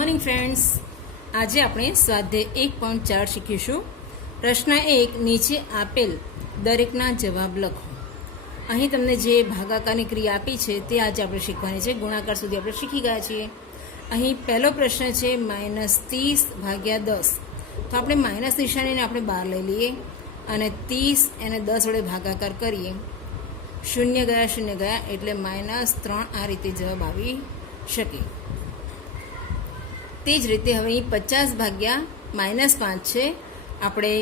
Morning friends, આજે આપણે સ્વાધ્યાય 1.4 શીખીશું. પ્રશ્ન 1, નીચે આપેલ દરેકના જવાબ લખો. અહીં તમને જે ભાગાકારની ક્રિયા આપી છે તે આજે આપણે શીખવાની છે. ગુણાકાર સુધી આપણે શીખી ગયા છીએ. અહીં પહેલો પ્રશ્ન છે -30/10. તો આપણે માઇનસ નિશાનીને આપણે બહાર લઈ લઈએ અને 30 એને 10 વડે ભાગાકાર કરીએ. શૂન્ય ગયા એટલે -3 આ રીતે જવાબ આવી શકે. તે જ રીતે હવે અહીં 50/-5 છે. આપણે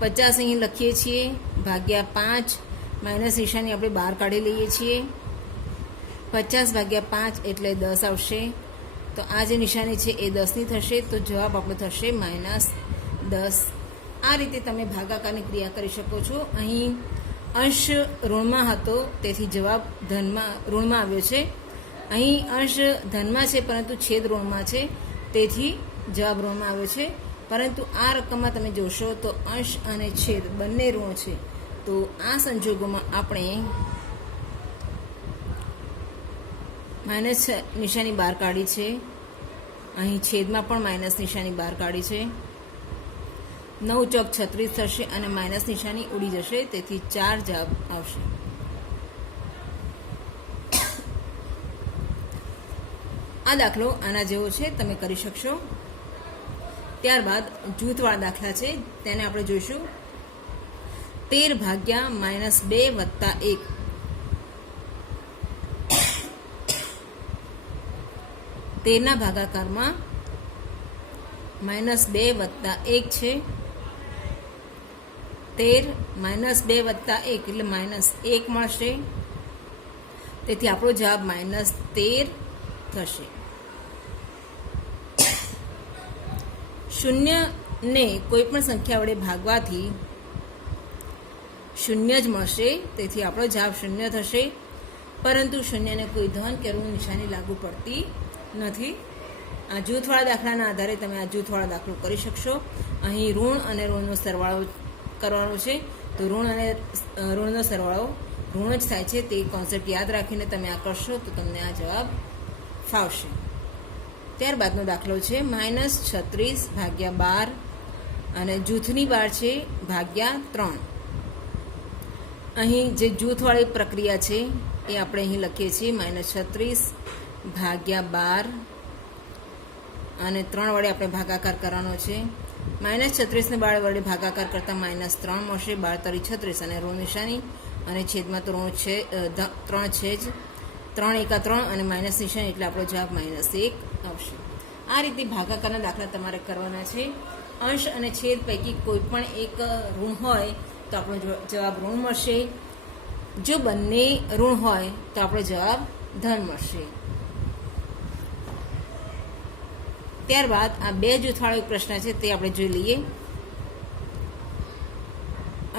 50 અહીં લખીએ છીએ, -5 માઇનસ નિશાની આપણે બહાર કાઢી લઈએ છીએ. 50/5 એટલે 10 આવશે. તો આ જે નિશાની છે એ 10ની થશે, તો જવાબ આપણો થશે -10. આ રીતે તમે ભાગાકારની ક્રિયા કરી શકો છો. અહીં અંશ ઋણમાં હતો તેથી જવાબ ઋણમાં આવ્યો છે. અહીં અંશ ધનમાં છે પરંતુ છેદ ઋણમાં છે તેથી જવાબ ઋણમાં આવ્યો છે. પરંતુ આ રકમમાં તમે જોશો તો અંશ અને છેદ બંને ઋણ છે. તો આ સંજોગોમાં આપણે માઇનસ નિશાની બહાર કાઢી છે. અહીં છેદમાં પણ માઇનસ નિશાની બહાર કાઢી છે. 9 ચોક 36 થશે અને માઇનસ નિશાની ઉડી જશે, તેથી 4 જવાબ આવશે. આ દાખલો આના જેવો છે, તમે કરી શકશો. ત્યારબાદ જૂથવાળા દાખલા છે, તેને આપણે જોઈશું. 13/-2 + 1. 13ના ભાગાકારમાં -2 + 1 છે. 13 -2 + 1 એટલે -1 મળશે. તેથી આપણો જવાબ -13 થશે. શૂન્યને કોઈ પણ સંખ્યા વડે ભાગવાથી શૂન્ય જ મળશે, તેથી આપણો જવાબ 0 થશે. પરંતુ શૂન્યને કોઈ ધન કે ઋણ નિશાની લાગુ પડતી નથી. આ જૂથવાળા દાખલાના આધારે તમે આ જૂથવાળા દાખલો કરી શકશો. અહીં ઋણ અને ઋણનો સરવાળો કરવાનો છે, તો ઋણ અને ઋણનો સરવાળો ઋણ જ થાય છે. તે કોન્સેપ્ટ યાદ રાખીને તમે આ કરશો તો તમને આ જવાબ ફાવશે. ત્યારબાદનો દાખલો છે -36/12 અને જૂથની બહાર છે /3. અહીં જે જૂથવાળી પ્રક્રિયા છે એ આપણે અહીં લખીએ છીએ -36/12 અને 3 વડે આપણે ભાગાકાર કરવાનો છે. -36ને 12 વડે ભાગાકાર કરતાં -3 મળશે. 12 × 36 અને ઋણ નિશાની અને છેદમાં તો ઋણ છે, 3 છે જ. 3 × 3 અને માઇનસ નિશાની એટલે આપણો જવાબ -1 આવશે. આ રીતે ભાગાકારના દાખલા તમારે કરવાના છે. અંશ અને છેદ પૈકી કોઈ પણ એક ઋણ હોય તો આપણો જવાબ ઋણ મળશે. જો બંને ઋણ હોય તો આપણો જવાબ ધન મળશે. ત્યારબાદ આ 2 જૂથવાળો એક પ્રશ્ન છે, તે આપણે જોઈ લઈએ.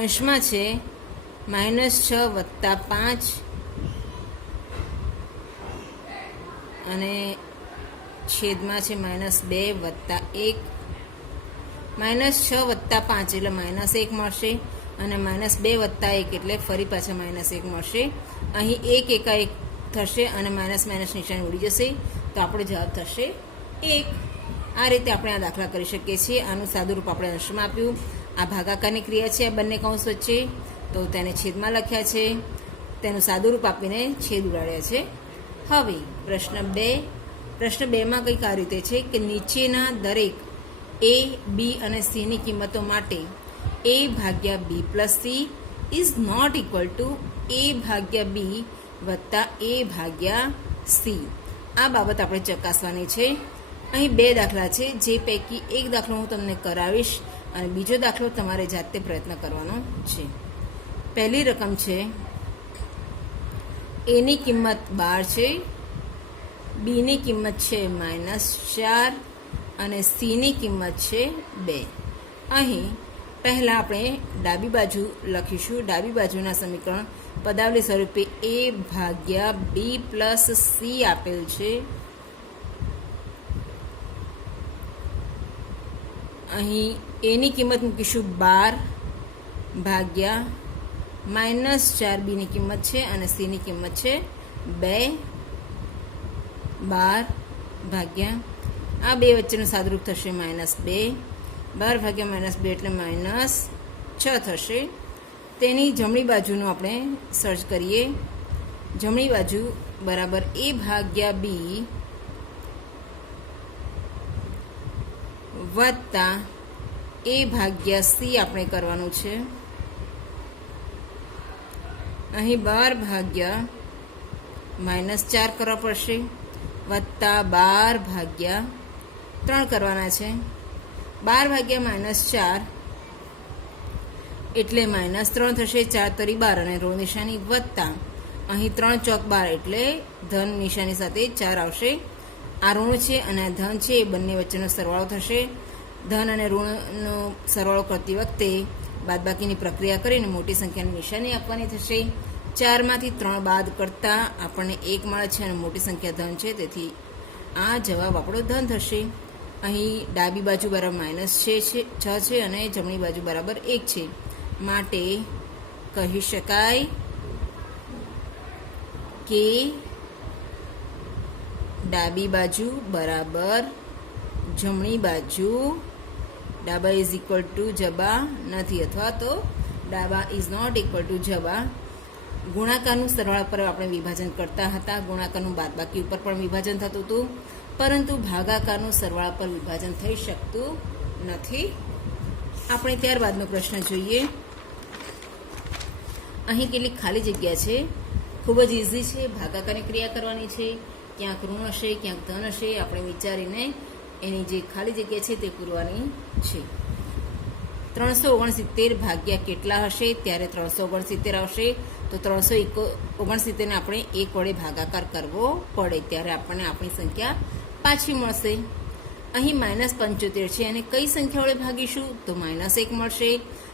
અંશમાં છે -6 + 5 અને છેદમાં છે -2 + 1. -6 + 5 એટલે -1 મળશે અને -2 + 1 એટલે ફરી પાછા -1 મળશે. અહીં 1 એકાએક થશે અને માઇનસ નિશાની ઉડી જશે, તો આપણો જવાબ થશે 1. આ રીતે આપણે આ દાખલા કરી શકીએ છીએ. આનું સાદું રૂપ આપણે અંશમાં આપ્યું. આ ભાગાકારની ક્રિયા છે આ બંને કૌંસ વચ્ચે, તો તેને છેદમાં લખ્યા છે. તેનું સાદું રૂપ આપીને છેદ ઉડાડ્યા છે. હવે પ્રશ્ન 2માં કંઈક આ રીતે છે કે નીચેના દરેક A, B અને C ની કિંમતો માટે A/B + C is not equal to A/B + A/C. આ બાબત આપણે ચકાસવાની છે. અહીં 2 દાખલા છે, જે પૈકી એક દાખલો હું તમને કરાવીશ અને બીજો દાખલો તમારે જાતે પ્રયત્ન કરવાનો છે. પહેલી રકમ છે એની કિંમત 12 છે, બીની કિંમત છે -4 અને સીની કિંમત છે 2. અહીં પહેલાં આપણે ડાબી બાજુ લખીશું. ડાબી બાજુના સમીકરણ પદાવલી સ્વરૂપે A/B + C આપેલ છે. અહીં એની કિંમત મૂકીશું 12 -4. બીની કિંમત છે અને સીની કિંમત છે 2. 12 ભાગ્યા આ બે વચ્ચેનું સાદરૂપ થશે -2. 12 ભાગ્યા -2 એટલે -6 થશે. તેની જમણી બાજુનું આપણે સર્ચ કરીએ. જમણી બાજુ બરાબર a ભાગ્યા b વત્તા a ભાગ્યા c આપણે કરવાનું છે. અહીં 12 ભાગ્યા -4 કરવા પડશે વત્તા 12 ભાગ્યા 3 કરવાના છે. 12 ભાગ્યા -4 એટલે -3 થશે. 4 તરી 12 અને ઋણ નિશાની વત્તા અહીં 3 ચોક 12 એટલે ધન નિશાની સાથે 4 આવશે. આ ઋણ છે અને આ ધન છે, એ બંને વચ્ચેનો સરવાળો થશે. ધન અને ઋણનો સરવાળો કરતી વખતે બાદબાકીની પ્રક્રિયા કરીને મોટી સંખ્યાની નિશાની આપવાની થશે. 4માંથી 3 બાદ કરતાં આપણને 1 મળે છે અને મોટી સંખ્યા ધન છે, તેથી આ જવાબ આપણો ધન થશે. અહીં ડાબી બાજુ બરાબર -6 છે અને જમણી બાજુ બરાબર 1 છે, માટે કહી શકાય કે ડાબી બાજુ બરાબર જમણી બાજુ. ડાબા ઇઝ ઇક્વલ ટુ જબા નથી, અથવા તો ડાબા ઇઝ નોટ ઇક્વલ ટુ જબા. ગુણાકારનું સરવાળા પર આપણે વિભાજન કરતા હતા, ગુણાકારનું બાદબાકી ઉપર પણ વિભાજન થતું હતું, પરંતુ ભાગાકારનું સરવાળા પર વિભાજન થઈ શકતું નથી. આપણે ત્યારબાદનો પ્રશ્ન જોઈએ. અહીં કેટલીક ખાલી જગ્યા છે, ખૂબ જ ઇઝી છે. ભાગાકારની ક્રિયા કરવાની છે. ક્યાંક ઋણ હશે, ક્યાંક ધન હશે. આપણે વિચારીને એની જે ખાલી જગ્યા છે તે પૂરવાની છે. 369 ભાગ્યા કેટલા હશે? ત્યારે 369 આવશે. તો 369 ને આપણે 1 વડે ભાગાકાર કરવો પડે, ત્યારે આપણને આપણી સંખ્યા પાછી મળશે. અહીં -75 છે, અને કઈ સંખ્યા વડે ભાગીશું? તો -1 મળશે.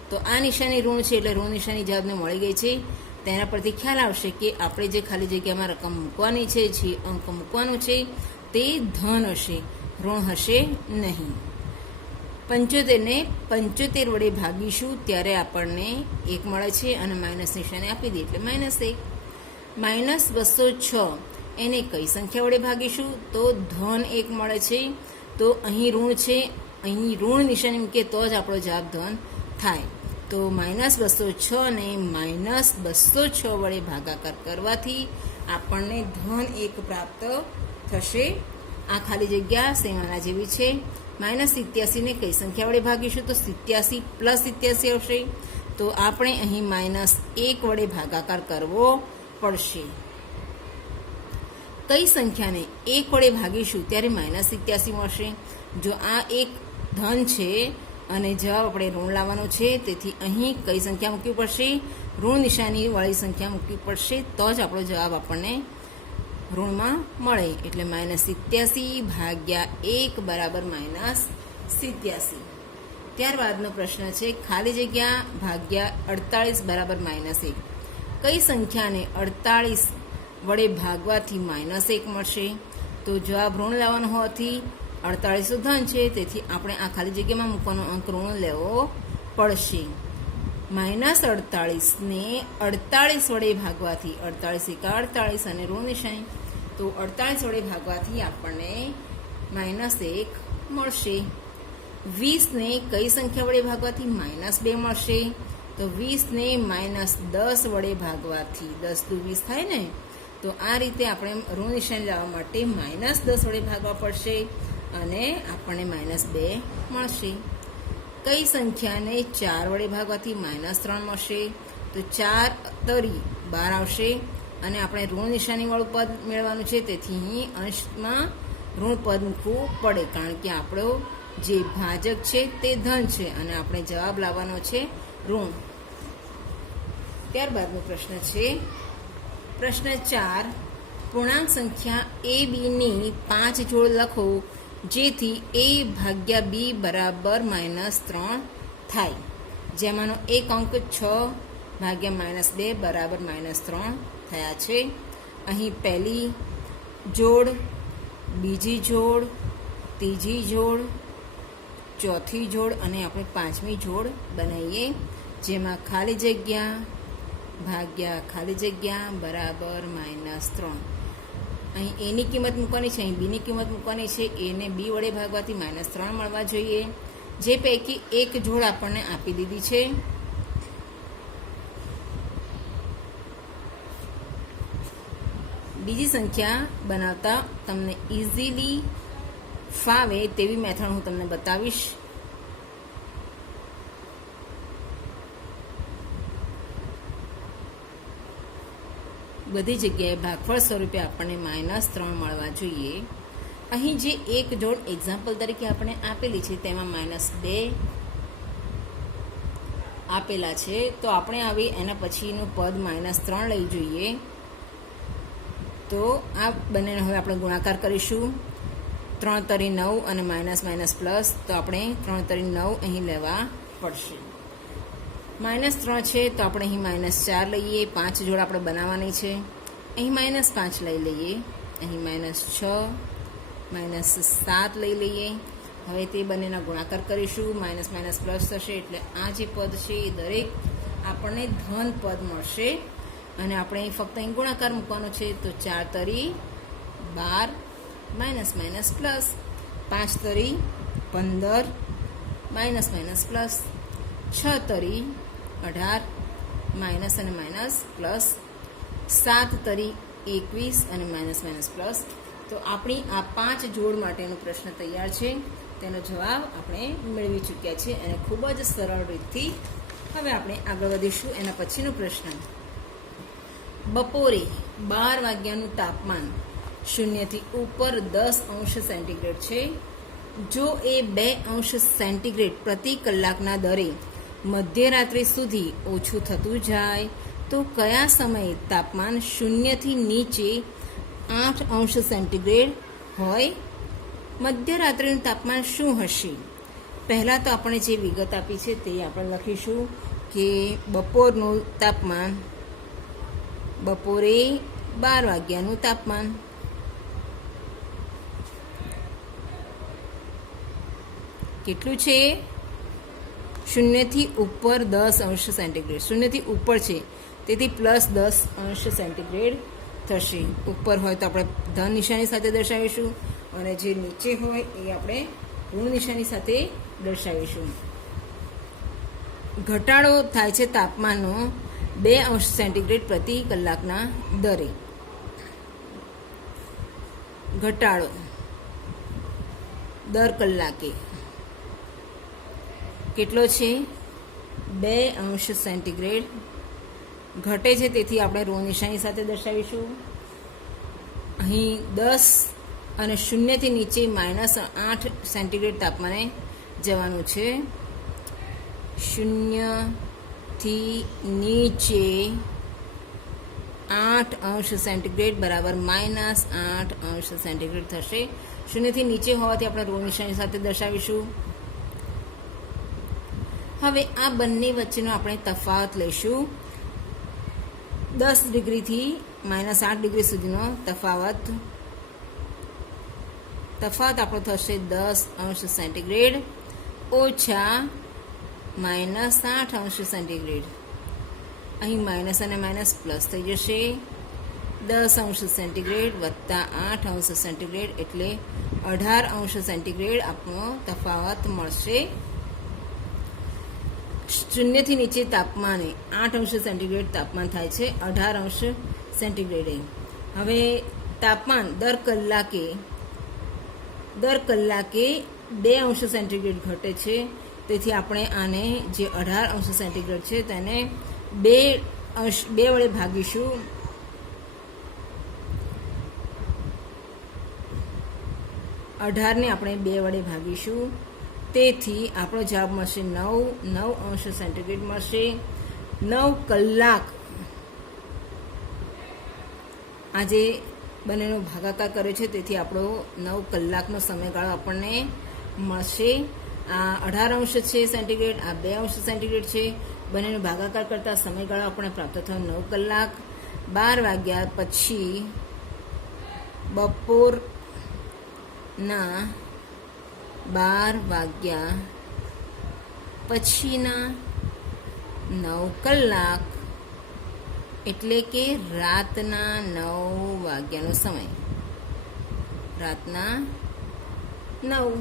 તો આ નિશાની ઋણ છે, એટલે ઋણ નિશાની જવાબને મળી ગઈ છે. તેના પરથી ખ્યાલ આવશે કે આપણે જે ખાલી જગ્યામાં રકમ મૂકવાની છે, જે અંક મૂકવાનું છે, તે ધન હશે, ઋણ હશે નહીં. 75 ને 75 વડે ભાગીશું ત્યારે આપણને 1 મળે છે અને માઇનસ નિશાની આપી દઈએ એટલે -1. -206 એને કઈ સંખ્યા વડે ભાગીશું? તો ધન 1 મળે છે. તો અહીં ઋણ છે, અહીં ઋણ નિશાની મૂકીએ તો જ આપણો જવાબ ધન થાય. તો -206 ને -206 વડે ભાગાકાર કરવાથી આપણને ધન 1 પ્રાપ્ત થશે. આ ખાલી જગ્યા સેમાના જેવી છે. -87 ને કઈ સંખ્યા વડે ભાગીશું? તો 87 + 87 આવશે. તો આપણે અહીં -1 વડે ભાગાકાર કરવો પડશે. કઈ સંખ્યાને 1 વડે ભાગીશું ત્યારે -87 મળશે? જો આ એક ધન છે અને જવાબ આપણે ઋણ લાવવાનો છે, તેથી અહીં કઈ સંખ્યા મૂકવી પડશે? ઋણ નિશાની વાળી સંખ્યા મૂકવી પડશે, તો જ આપણો જવાબ આપણને ઋણમાં મળે. એટલે -87 ભાગ્યા 1 બરાબર -87. ત્યારબાદનો પ્રશ્ન છે ખાલી જગ્યા ભાગ્યા 48 બરાબર -1. કઈ સંખ્યાને 48 વડે ભાગવાથી -1 મળશે? તો જવાબ ઋણ લાવવાનો હોવાથી 48 ધન છે, તેથી આપણે આ ખાલી જગ્યામાં મૂકવાનો અંક ઋણ લેવો પડશે. -48 ને 48 વડે ભાગવાથી 48 × 48 અને ઋણ નિશાની, તો 48 વડે ભાગવાથી આપણને -1 મળશે. 20 ને કઈ સંખ્યા વડે ભાગવાથી -2 મળશે? તો 20 ને -10 વડે ભાગવાથી 10 × 20 થાય ને, તો આ રીતે આપણે ઋણ નિશાની લાવવા માટે -10 વડે ભાગવા પડશે અને આપણને -2 મળશે. કઈ સંખ્યાને 4 વડે ભાગવાથી -3 મળશે? તો 4 તરી 12 આવશે અને આપણે ઋણ નિશાનીવાળું પદ મેળવવાનું છે, તેથી અહીં અંશમાં ઋણ પદ મૂકવું પડે, કારણ કે આપણો જે ભાજક છે તે ધન છે અને આપણે જવાબ લાવવાનો છે ઋણ. ત્યારબાદનો પ્રશ્ન છે પ્રશ્ન 4. પૂર્ણાંક સંખ્યા a b ની 5 જોડ લખો જેથી a ભાગ્યા b બરાબર -3 થાય. જેમાંનો એક અંક 6 ભાગ્યા -2 બરાબર -3 થયા છે. અહીં પહેલી જોડ, બીજી જોડ, ત્રીજી જોડ, ચોથી જોડ અને આપણે પાંચમી જોડ બનાવીએ, જેમાં ખાલી જગ્યા ભાગ્યા ખાલી જગ્યા બરાબર -3. અહીં એની કિંમત મૂકવાની છે, અહીં બીની કિંમત મૂકવાની છે. એને બી વડે ભાગવાથી -3 મળવા જોઈએ, જે પૈકી એક જોડ આપણને આપી દીધી છે. બીજી સંખ્યા બનાવતા તમને ઇઝીલી ફાવે તેવી મેથડ હું તમને બતાવીશ. બધી જગ્યાએ ભાગફળ સ્વરૂપે આપણને -3 મળવા જોઈએ. અહીં જે એક જોડ એક્ઝામ્પલ તરીકે આપણે આપેલી છે તેમાં -2 આપેલા છે, તો આપણે આવી એના પછીનું પદ -3 લઈ જોઈએ. તો આ બંનેને હવે આપણે ગુણાકાર કરીશું. 3 તરી 9 અને માઇનસ પ્લસ, તો આપણે 3 તરી 9 અહીં લેવા પડશે. -3 છે તો આપણે અહીં -4 લઈએ. 5 જોડ આપણે બનાવવાની છે. અહીં -5 લઈ લઈએ. અહીં -6 -7 લઈ લઈએ. હવે તે બંનેના ગુણાકાર કરીશું. માઇનસ પ્લસ થશે, એટલે આ જે પદ છે એ દરેક આપણને ધન પદ મળશે. અને આપણે ફક્ત અહીં ગુણાકાર મૂકવાનો છે. તો 4 તરી 12 માઇનસ પ્લસ, 5 તરી 15 માઇનસ પ્લસ, 6 તરી 18 માઇનસ અને માઇનસ પ્લસ, 7 તરી 21 અને માઇનસ પ્લસ. તો આપણી આ 5 જોડ માટેનો પ્રશ્ન તૈયાર છે. તેનો જવાબ આપણે મેળવી ચૂક્યા છે અને ખૂબ જ સરળ રીતથી. હવે આપણે આગળ વધીશું. એના પછીનો પ્રશ્ન, બપોરે 12 વાગ્યાનું તાપમાન 0 થી ઉપર 10 અંશ સેન્ટીગ્રેડ છે. જો એ 2 અંશ સેન્ટીગ્રેડ પ્રતિ કલાકના દરે મધ્યરાત્રિ સુધી ઓછું થતું જાય તો કયા સમયે તાપમાન 0 થી નીચે 8 અંશ સેન્ટીગ્રેડ હોય? મધ્યરાત્રિનું તાપમાન શું હશે? પહેલાં તો આપણે જે વિગત આપી છે તે આપણે લખીશું કે બપોરનું તાપમાન, બપોરે 12 વાગ્યાનું તાપમાન કેટલું છે? 0 થી ઉપર 10 અંશ સેન્ટીગ્રેડ. 0 થી ઉપર છે તેથી +10 અંશ સેન્ટીગ્રેડ થશે. ઉપર હોય તો આપણે ધન નિશાની સાથે દર્શાવીશું અને જે નીચે હોય એ આપણે ઋણ નિશાની સાથે દર્શાવીશું. ઘટાડો થાય છે તાપમાનનો 2 અંશ સેન્ટીગ્રેડ પ્રતિ કલાકના દરે. ઘટાડો દર કલાકે કેટલો છે? 2 અંશ સેન્ટીગ્રેડ ઘટે છે, તેથી આપણે ઋણ નિશાની સાથે દર્શાવીશું. અહીં 10 અને 0 થી નીચે -8 સેન્ટીગ્રેડ તાપમાને જવાનું છે. 0 થી નીચે 8 અંશ સેન્ટીગ્રેડ બરાબર -8 અંશ સેન્ટીગ્રેડ થશે. 0 થી નીચે હોવાથી આપણે ઋણ નિશાની સાથે દર્શાવીશું. હવે આ બંને વચ્ચેનો આપણે તફાવત લઈશું. 10 ડિગ્રીથી -8 ડિગ્રી સુધીનો તફાવત આપણો થશે 10 અંશ સેન્ટીગ્રેડ ઓછા -8 અંશ સેન્ટીગ્રેડ. અહીં માઇનસ અને માઇનસ પ્લસ થઈ જશે. 10 અંશ સેન્ટીગ્રેડ વત્તા 8 અંશ સેન્ટીગ્રેડ એટલે 18 અંશ સેન્ટીગ્રેડ આપણો તફાવત મળશે. 0 થી નીચે તાપમાને 8 અંશ સેન્ટીગ્રેડ તાપમાન થાય છે, 18 અંશ સેન્ટીગ્રેડે. હવે તાપમાન દર કલાકે 2 અંશ સેન્ટીગ્રેડ ઘટે છે, તેથી આપણે આને જે 18 અંશ સેન્ટીગ્રેડ છે તેને 2 વડે ભાગીશું. ને આપણે 2 વડે ભાગીશું, તેથી આપણો જવાબ મળશે 9 અંશ સેન્ટીગ્રેડ મળશે. 9 કલાક આજે બંનેનો ભાગાકાર કર્યો છે, તેથી આપણો 9 કલાકનો સમયગાળો આપણને મળશે. આ 18 અંશ છે સેન્ટીગ્રેડ, આ 2 અંશ સેન્ટીગ્રેડ છે. બંનેનો ભાગાકાર કરતા સમયગાળો આપણને પ્રાપ્ત થયો 9 કલાક. 12 વાગ્યા પછી બપોરના 12 વાગ્યા પછીના 9 કલાક એટલે કે રાતના 9 વાગ્યાનો સમય. રાતના 9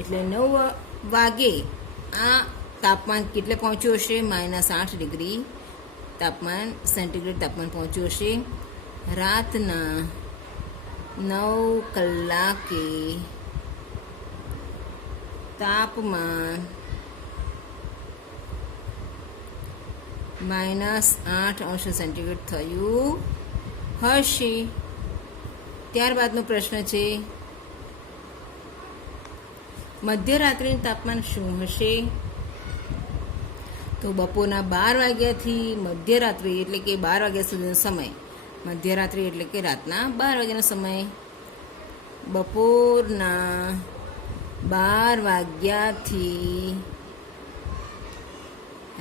એટલે 9 વાગે આ તાપમાન કેટલે પહોંચ્યું હશે? -8 ડિગ્રી તાપમાન સેન્ટીગ્રેડ તાપમાન પહોંચ્યું હશે. રાતના 9 કલાકે તાપમાન -8 સેન્ટીગ્રેડ થયું હશે. ત્યારબાદનો પ્રશ્ન છે મધ્યરાત્રિનું તાપમાન શું હશે? તો બપોરના 12 વાગ્યાથી મધ્યરાત્રિ એટલે કે 12 વાગ્યા સુધીનો સમય, મધ્યરાત્રિ એટલે કે રાતના 12 વાગ્યાનો સમય, બપોરના 12 વાગ્યાથી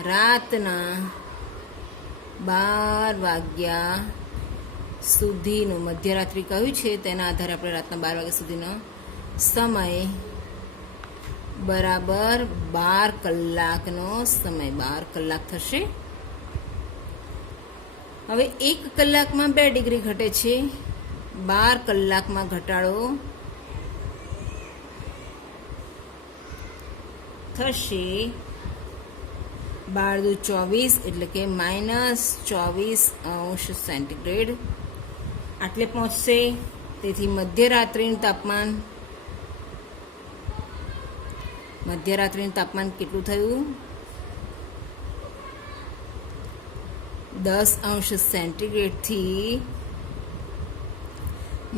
રાતના 12 વાગ્યા સુધીનું મધ્યરાત્રિ કહ્યું છે, તેના આધારે આપણે રાતના 12 વાગ્યા સુધીનો સમય બરાબર 12 કલાકનો સમય, 12 કલાક થશે. હવે 1 કલાકમાં 2 ડિગ્રી ઘટે છે. 12 કલાકમાં ઘટાડો થશે 12 દુ 24 એટલે કે -24 સેન્ટીગ્રેડ આટલે પહોંચશે. તેથી મધ્યરાત્રિનું તાપમાન કેટલું થયું? 10 સેન્ટીગ્રેડથી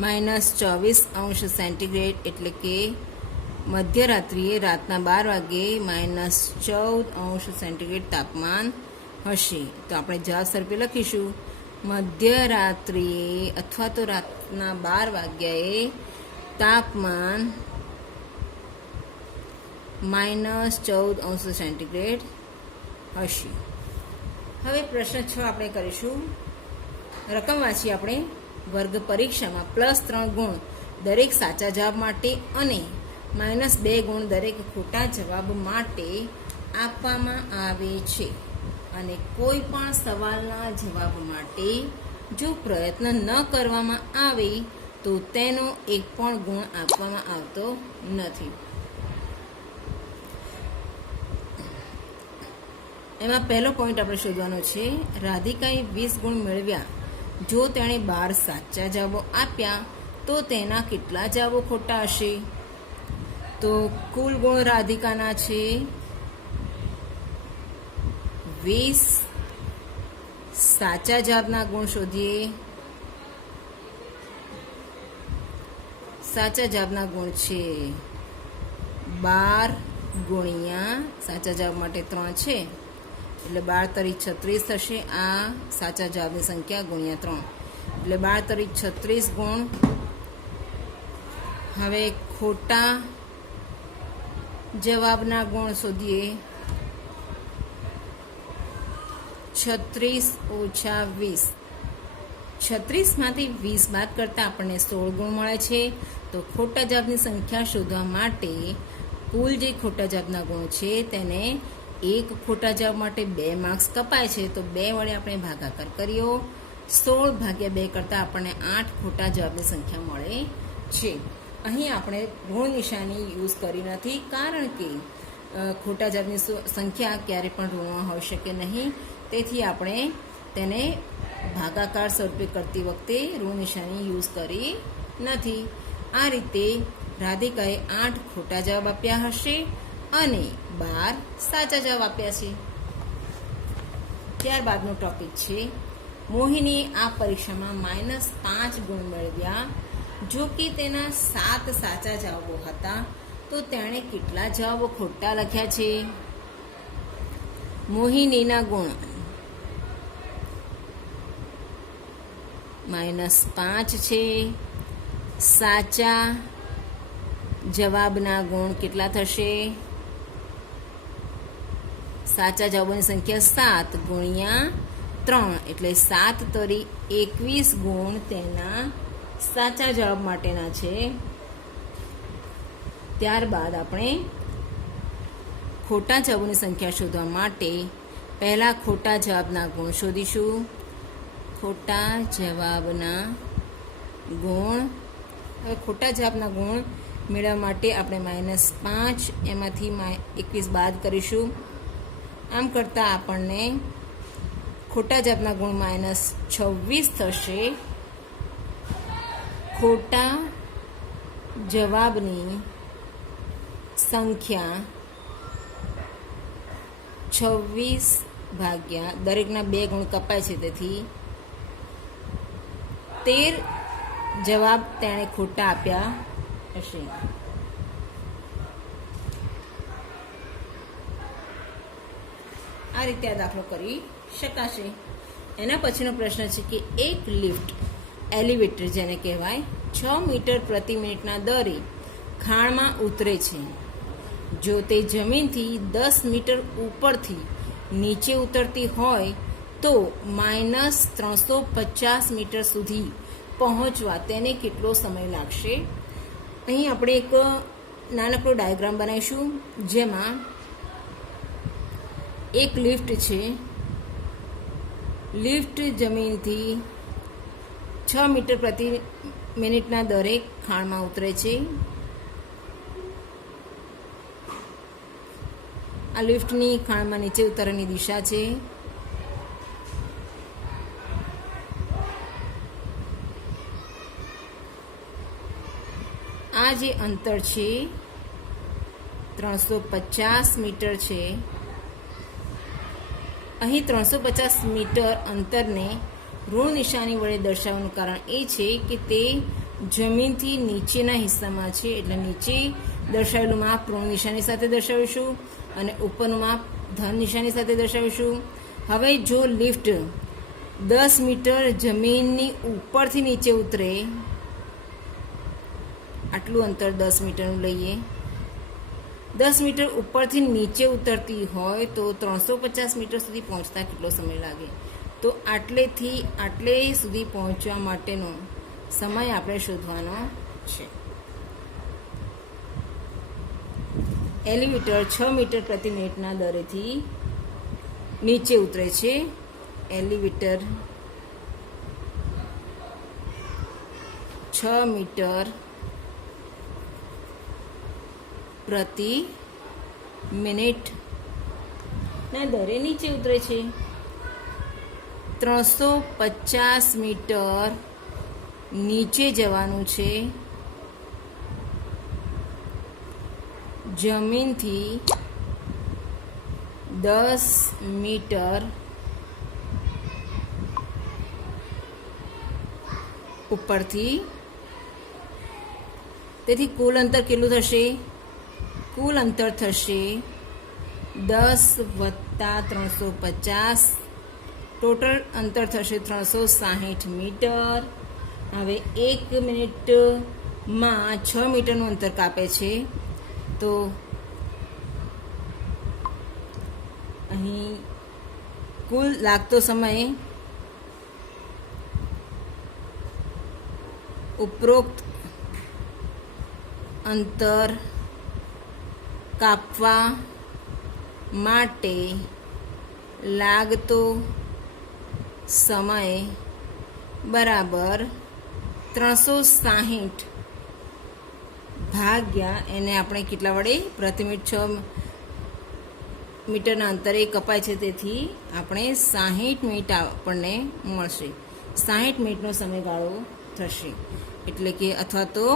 -24 સેન્ટીગ્રેડ એટલે કે મધ્યરાત્રિએ રાતના 12 વાગે -14 સેન્ટીગ્રેડ તાપમાન હશે. તો આપણે જવાબ સ્વરૂપે લખીશું મધ્યરાત્રિએ અથવા તો રાતના 12 વાગ્યાએ તાપમાન -14 સેન્ટીગ્રેડ હશે. હવે પ્રશ્ન 6 આપણે કરીશું. રકમ વાંચી આપણે. વર્ગ પરીક્ષામાં +3 ગુણ દરેક સાચા જવાબ માટે અને -2 ગુણ દરેક ખોટા જવાબ માટે આપવામાં આવે છે અને કોઈ પણ સવાલના જવાબ માટે જો પ્રયત્ન ન કરવામાં આવે તો તેનો એક પણ ગુણ આપવામાં આવતો નથી. એમાં પહેલો પોઈન્ટ આપણે શોધવાનો છે. રાધિકાએ 20 ગુણ મેળવ્યા. જો તેણે 12 સાચા જવાબો આપ્યા તો તેના કેટલા જવાબો ખોટા હશે? તો કુલ ગુણ રાધિકાના છે 20. સાચા જવાબના ગુણ શોધીએ. સાચા જવાબના ગુણ છે 12 ગુણ્યા સાચા જવાબ માટે 3 છે એટલે 12 તરી 36 થશે. આ સાચા જવાબની સંખ્યા ગુણ્યા 3 એટલે 12 તરી 36 ગુણ. હવે ખોટા જવાબના ગુણ શોધીએ. 36 ઓછા 20. 36માંથી 20 બાદ કરતાં આપણને 16 ગુણ મળે છે. તો ખોટા જવાબની સંખ્યા શોધવા માટે કુલ જે ખોટા જવાબના ગુણ છે તેને એક ખોટા જવાબ માટે 2 માર્ક્સ કપાય છે. તો 2 વડે આપણે ભાગાકાર કર્યો. 16 ભાગ્યા 2 કરતાં આપણને 8 ખોટા જવાબની સંખ્યા મળે છે. અહીં આપણે ઋણ નિશાની યુઝ કરી નથી કારણ કે ખોટા જવાબની સંખ્યા ક્યારે પણ ઋણમાં હોઈ શકે નહીં. તેથી આપણે તેને ભાગાકાર સ્વરૂપે કરતી વખતે ઋણ નિશાની યુઝ કરી નથી. આ રીતે રાધિકાએ 8 ખોટા જવાબ આપ્યા હશે અને 12 સાચા જવાબ આપ્યા છે. ત્યારબાદનો ટોપિક છે મોહિનીએ આ પરીક્ષામાં -5 ગુણ મેળવ્યા. જો કે તેના 7 સાચા જવાબો હતા તો તેણે કેટલા જવાબો ખોટા લખ્યા છે? મોહિનીના ગુણ -5 છે. સાચા જવાબના ગુણ કેટલા થશે? સાચા જવાબોની સંખ્યા 7 ગુણ્યા 3 એટલે 7 તરી 21 ગુણ તેના સાચા જવાબ માટેના છે. ત્યારબાદ આપણે ખોટા જવાબોની સંખ્યા શોધવા માટે પહેલા ખોટા જવાબના ગુણ શોધીશું. ખોટા જવાબના ગુણ હવે ખોટા જવાબના ગુણ મેળવવા માટે આપણે -5 એમાંથી 21 બાદ કરીશું. આમ કરતાં આપણને ખોટા જવાબના ગુણ -26 થશે. ખોટા જવાબની સંખ્યા 26 ભાગ્યા દરેકના 2 ગુણ કપાય છે, તેથી 13 જવાબ તેણે ખોટા આપ્યા હશે. આ રીતે આ દાખલો કરી શકાશે. એના પછીનો પ્રશ્ન છે કે એક લિફ્ટ એલિવેટર જેને કહેવાય 6 મીટર પ્રતિ મિનિટના દરે ખાણમાં ઉતરે છે. જો તે જમીનથી 10 મીટર ઉપરથી નીચે ઉતરતી હોય તો -350 મીટર સુધી પહોંચવા તેને કેટલો સમય લાગશે? અહીં આપણે એક નાનકડો ડાયાગ્રામ બનાવીશું, જેમાં એક લિફ્ટ છે. લિફ્ટ જમીનથી 6 મીટર પ્રતિ મિનિટના દરે ખાણમાં ઉતરે છે. આ લિફ્ટની ખાણમાં નીચે ઉતરવાની દિશા છે. આ જે અંતર છે 350 મીટર છે. અહીં 350 મીટર અંતરને ઋણ નિશાની વડે દર્શાવવાનું કારણ એ છે કે તે જમીનથી નીચેના હિસ્સામાં છે, એટલે નીચે દર્શાવેલું માપ ઋણ નિશાની સાથે દર્શાવીશું અને ઉપરનું માપ ધન નિશાની સાથે દર્શાવીશું. હવે જો લિફ્ટ 10 મીટર જમીનની ઉપરથી નીચે ઉતરે, આટલું અંતર 10 મીટરનું લઈએ, 10 મીટર ઉપરથી નીચે ઉતરતી હોય તો 350 મીટર સુધી પહોંચતા કેટલો સમય લાગે? તો આટલેથી આટલે સુધી પહોંચવા માટેનો સમય આપણે શોધવાનો છે. એલિવેટર 6 મીટર પ્રતિ મિનિટના દરેથી નીચે ઉતરે છે. એલિવેટર 6 મીટર પ્રતિ મિનિટના દરે નીચે ઉતરે છે. 350 મીટર નીચે જવાનું છે. જમીનથી 10 મીટર ઉપરથી. તેથી કુલ અંતર કેટલું થશે? કુલ અંતર થશે 10 વત્તા 350, ટોટલ અંતર થશે 360 મીટર. હવે 1 મિનિટમાં 6 મીટરનું અંતર કાપે છે, તો અહીં કુલ લાગતો સમય ઉપરોક્ત અંતર કાપવા માટે લાગતો સમય બરાબર 360 ભાગ્યા એને આપણે કેટલા વડે પ્રતિ મિનિટ 6 મીટરના અંતરે કપાય છે, તેથી આપણે 60 મિનિટ આપણને મળશે. 60 મિનિટનો સમયગાળો થશે, એટલે કે અથવા તો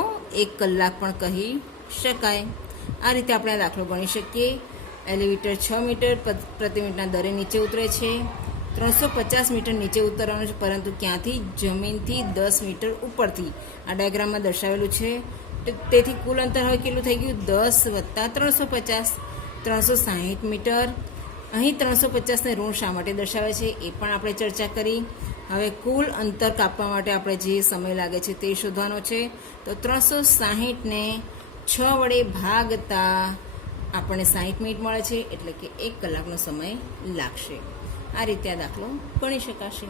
1 કલાક પણ કહી શકાય. આ રીતે આપણે આ દાખલો ગણી શકીએ. એલિવેટર 6 મીટર પ્રતિ મિનિટના દરે નીચે ઉતરે છે. 350 મીટર નીચે ઉતરવાનું છે, પરંતુ ક્યાંથી? જમીનથી 10 મીટર ઉપરથી. આ ડાયાગ્રામમાં દર્શાવેલું છે. તેથી કુલ અંતર હવે કેટલું થઈ ગયું? 10 વત્તા 350, 360 મીટર. અહીં 350ને ઋણ શા માટે દર્શાવે છે એ પણ આપણે ચર્ચા કરી. હવે કુલ અંતર કાપવા માટે આપણે જે સમય લાગે છે તે શોધવાનો છે. તો 360ને 6 વડે ભાગતા આપણને 60 મિનિટ મળે છે, એટલે કે 1 કલાકનો સમય લાગશે. આ રીતે આ દાખલો ગણી શકાશે.